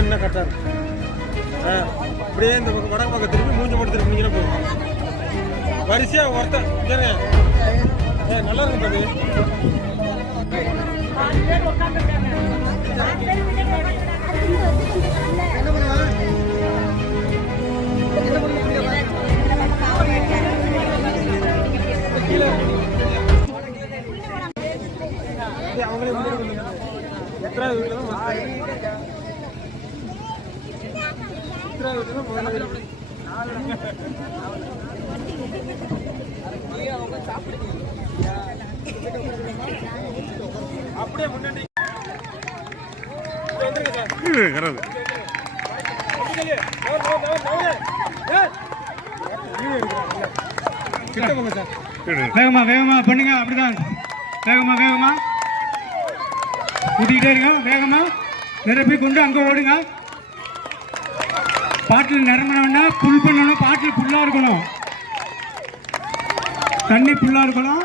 என்ன கரெக்டாக இருக்கும். அப்படியே இந்த பக்கம் வடக்கு பக்கம் திரும்பி மூஞ்சி மட்டும் திரும்பிங்கன்னா போதும். வரிசையாக ஒருத்தன் நல்லா இருக்கும் அது. அவங்களே எத்தனாவது வீட்டில் அப்படியே முன்னாடி வேகமா வேகமா பண்ணுங்க. அப்படிதான் வேகமா வேகமா ஊட்டிக்கிட்டே இருங்க. வேகமா நிரப்பி கொண்டு அங்க ஓடுங்க. பாட்டில் நிரம்பினோன்னா புல் பண்ணணும். பாட்டில் புல்லா இருக்கணும். தண்ணி புல்லா இருக்கணும்.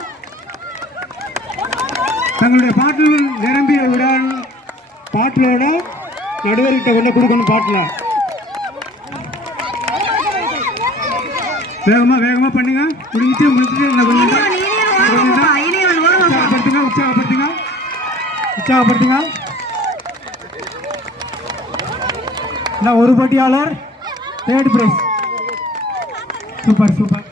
தங்களுடைய பாட்டில் நிரம்பிய விட பாட்டிலோட நடுவர்கிட்ட கொண்டு கொடுக்கணும். பாட்டில் வேகமா வேகமா பண்ணுங்க. முடிஞ்சிட்டு உற்சாகப்படுத்துங்க உற்சாகப்படுத்துங்க உற்சாகப்படுத்துங்க. ஒரு போட்டியாளர் 3rd பிரைஸ். Super super.